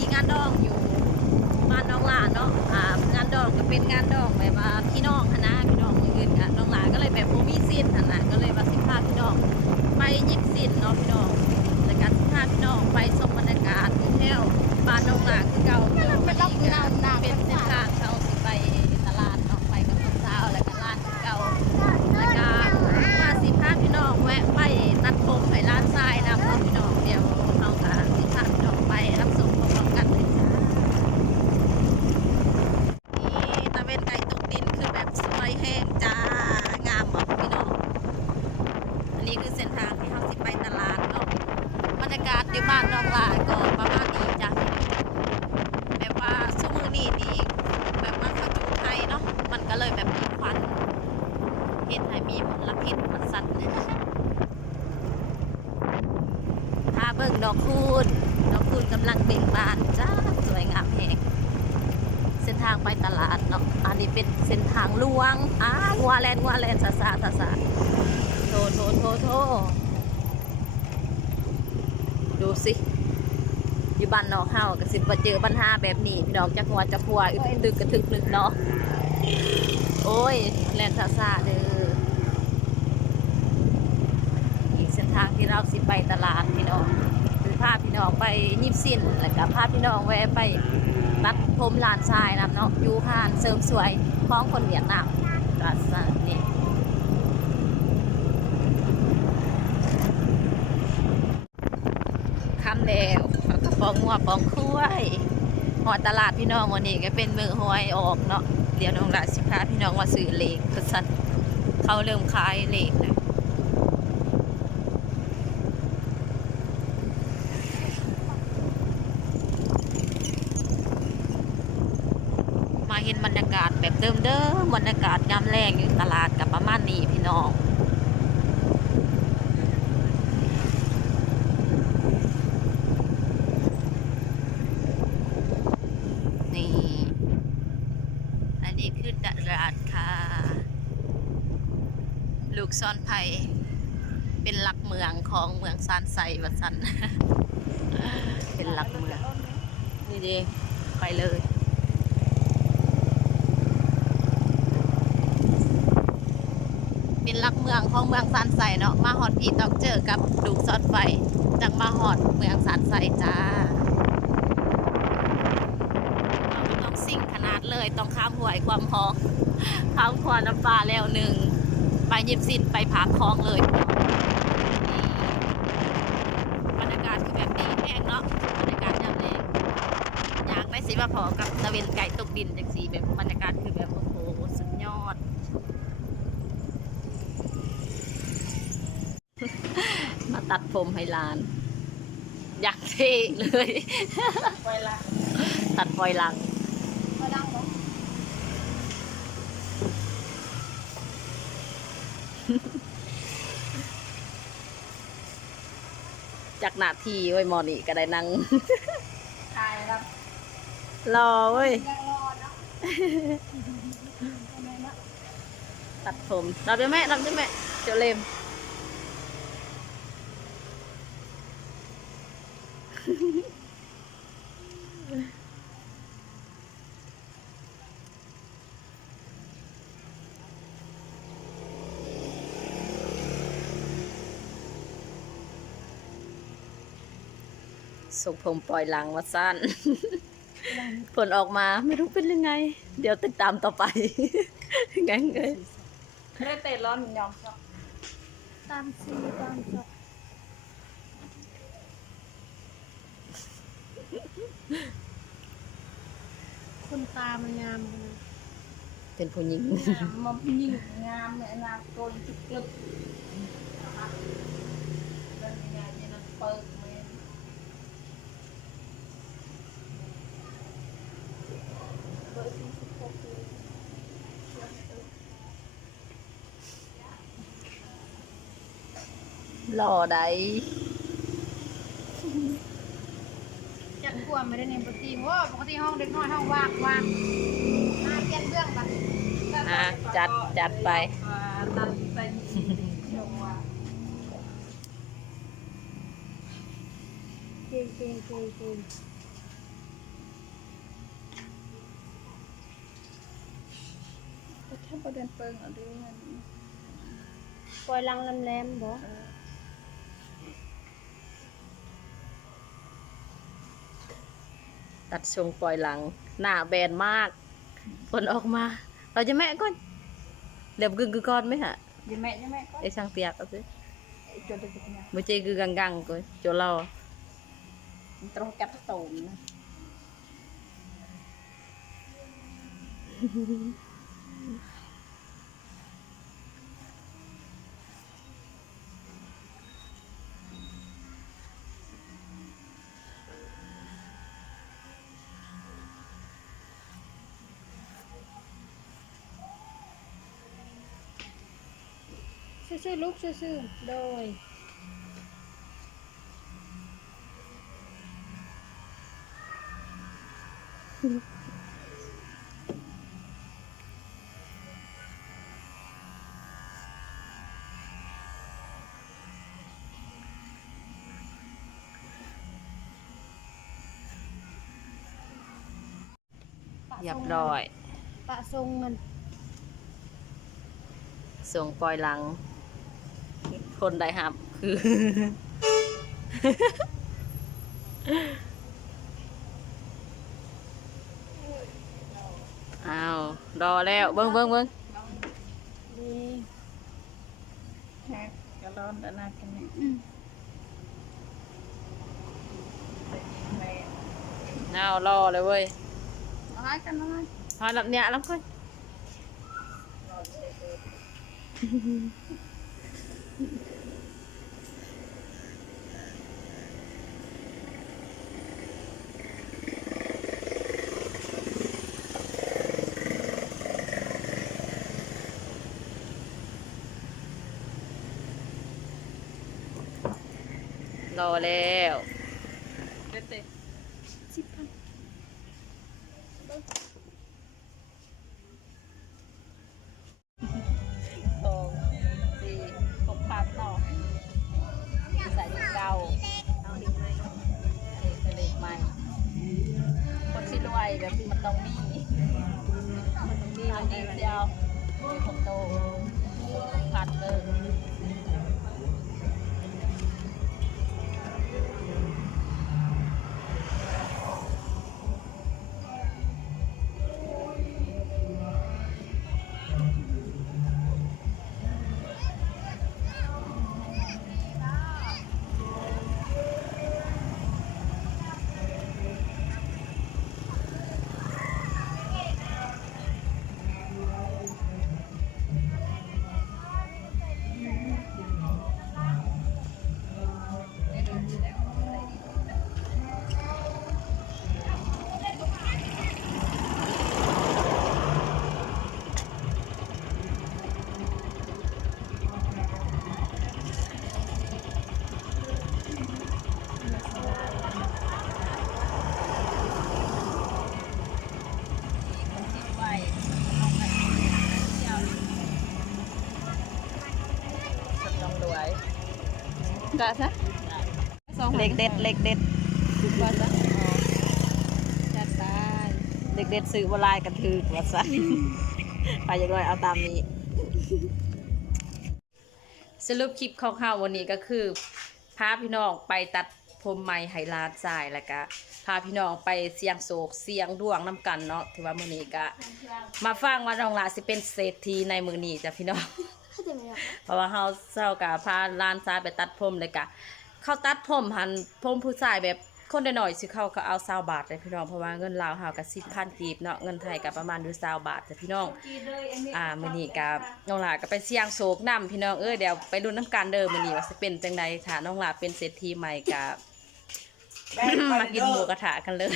มีงานดองอยู่บ้านน้องหลานเนาะอ่างานดองก็เป็นงานดองแบบว่าพี่น้องคณะพี่น้องอื่นกันน้องหลานก็เลยแบบโมมีสิ้นขนาดก็เลยว่าสิบห้าพี่น้องไปยิบสินเนาะพี่น้องแล้วก็สิบห้าพี่น้องไปชมบรรยากาศที่แถวบ้านน้องหลาน เบิ่งดอกคูณดอกคูณกำลังเบ่งบานจ้าสวยงามแหงเส้นทางไปตลาดเนาะ อันนี้เป็นเส้นทางลวงอ้างัวแลนงัวแลนซาซาซาซาโทโทโทโทดูสิอยู่บ้านนอกเฮาก็สิบมาเจอปัญหาแบบนี้พี่น้องจักหัวจักหัวอึดตึกกระทึกนึกเนาะ โอ้ยแลนซาซาเด้ออีกเส้นทางที่เราสิไปตลาดพี่น้อง พาพี่น้องไปยิบสินแล้วก็พาพี่น้องแวะไปตัดผมลานทรายนำเนาะยู่ห้านเสริมสวยของคนเวียดนามรัสนี่คำแล้วแล้วก็ปองงัวปองคุ้ยหอตลาดพี่น้องวันนี้ก็เป็นมือหวยออกเนาะเดี๋ยวน้องราสิพาพี่น้องมาซื้อเลขกษัตริย์เขาเริ่มขายเลขแล้ว มาเห็นบรรยากาศแบบ เดิมเดิมๆบรรยากาศยามแรงอยู่ตลาดกับประมาณนี้พี่น้องนี่อันนี้คือตลาดค่ะ ลูกซ่อนไผ่เป็นหลักเมืองของเมืองซานไซวัดสัน เป็นหลักเมือง นี่ดีไปเลย เป็นหลักเมืองของเมืองซานไซเนาะมาฮอดพี่ต้องเจอกับดูกซอดไฟจังมาฮอดเมืองซานไซจ้าเราไม่ต้องสิ่งขนาดเลยต้องข้ามห้วยความพองข้ามขวาน้ำปลาแล้วหนึ่งไปยิบสินไปผาคลองเลยบรรยากาศคือแบบนี้แห้งเนาะบรรยากาศยามแรงอยากได้สิมาพอกับตะเวนไก่ตกดินจากสีแบบบรรยากาศคือแบบโอ้โหสุดยอด มา ตัดผมให้หลาน อยากเท่เลย ไว้ละตัดปล่อยหลังมาดังเนาะจากหน้าที่ไว้ยหมอนี่ก็ได้นั่งตายแล้วรอเว้ย ยังรอเนาะทำไมเนาะ ตัดผมรับได้ไหมรับได้ไหมเจ้าเลม ส่งผมปล่อยหลังวัดสั้น ผลออกมาไม่รู้เป็นยังไง เดี๋ยวติดตามต่อไป งั้นเลยไม่ได้เตะร้อนยอมชอบตามซีตามชอบ คนตามันงามนะเป็นผู้หญิง งามมันยิ่งงามเนี่ยงามโกนจุกลึกนะคะเรื่องงานเนี่ยมันเปิดเมนเบอร์สี่สิบหกเลยหล่อใด จัดกลัว ไม่ได้ในปกติว่าปกติห้องเด็กน้อยห้องว่างว่างมาเปลี่ยนเรื่องกันอะจัดจัดไปอ่าตัดไปชมว่าเก่งเก่งเก่งเก่งแค่ประเด็นเปิงเอะไรเงี้ยปล่อยลังลำแรมบ่ ตัดทรงปล่อยหลัง หน้าแบนมากผลออกมา เราจะแม่ก่อนเดี๋ยวกึ่งกึ่งก่อนไหมฮะยังแม่ยังแม่ก็ไอ้ช่างเปียกเอาสิจดได้จังไงมือเจคือกังกังก่อนโจเราตรงกับตูนนะ ซื่อๆลูกซื่อๆโดยเรียบร้อย ปะทรงมัน ส่งปล่อยหลัง คนได้ครับ คืออ้าวรอแล้วเบิ้งเบิ้งเบิ้งดีแฮกกระร้อนแต่นากันนี่อืมแม่อ้าวรอเลยเว้ยน้อยกันน้อยพอลับเนี่ยแล้วค่อย รอแล้วเด็ดเด็ดสิบพันสองสี่หกพันเนาะใส่เก่าเอาดีไหมเด็กเล็กใหม่คนที่รวยแบบมันต้องมีมันต้องมีอันนี้เดียวมีคนโต กะซะเล็กเด็ดเล็กเด็ดว่าจะจัดไปเด็กเด็ดซื้อวลายกันถือว่าซะไปอย่างไรเอาตามนี้ สรุปคลิปของเราวันนี้ก็คือพาพี่น้องไปตัดผมใหม่ไฮลาดจ่ายแล้วก็พาพี่น้องไปเสียงโศกเสียงดวงน้ำกันเนาะถือว่ามื้อนี้ก็มาฟังว่าน้องลาสิเป็นเศรษฐีในมื้อนี้จ้ะพี่น้อง เพราะว่าเฮาเศร้ากับพาลานชายไปตัดผมเลยกะ เขาตัดผมหันผมผู้ชายแบบคนได้หน่อยสิเขาก็เอา20บาทเลยพี่น้องเพราะว่าเงินลาวเฮาก็10,000กีบเนาะเงินไทยก็ประมาณอยู่20บาทจ้ะพี่น้องอ่ามื้อนี้ก็น้องหลาก็ไปเสี่ยงโศกนํพี่น้องเอ้ยเดี๋ยวไปดูน้ำกันเด้อมื้อนี้ว่าสิเป็นจังใดถ้าน้องหลาเป็นเศรษฐีใหม่ก็มากินหมูกระทะกันเลย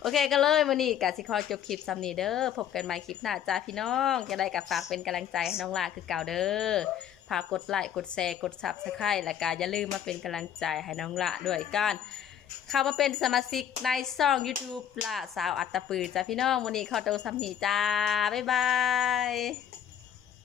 โอเคก็เลยวันนี้กาสิขอจบคลิปซ้ำนี้เด้อพบกันใหม่คลิปหน้าจ้าพี่น้องจะได้กับฝากเป็นกำลังใจให้น้องลาคือเก่าเด้อฝากกดไลค์กดแชร์กดซับสไครต์และก็อย่าลืมมาเป็นกำลังใจให้น้องละด้วยกันเข้ามาเป็นสมาชิกในช่อง YouTube ละสาวอัตตปือจ้าพี่น้องวันนี้เขอตัวซ้ำนี้จ้าบ๊ายบาย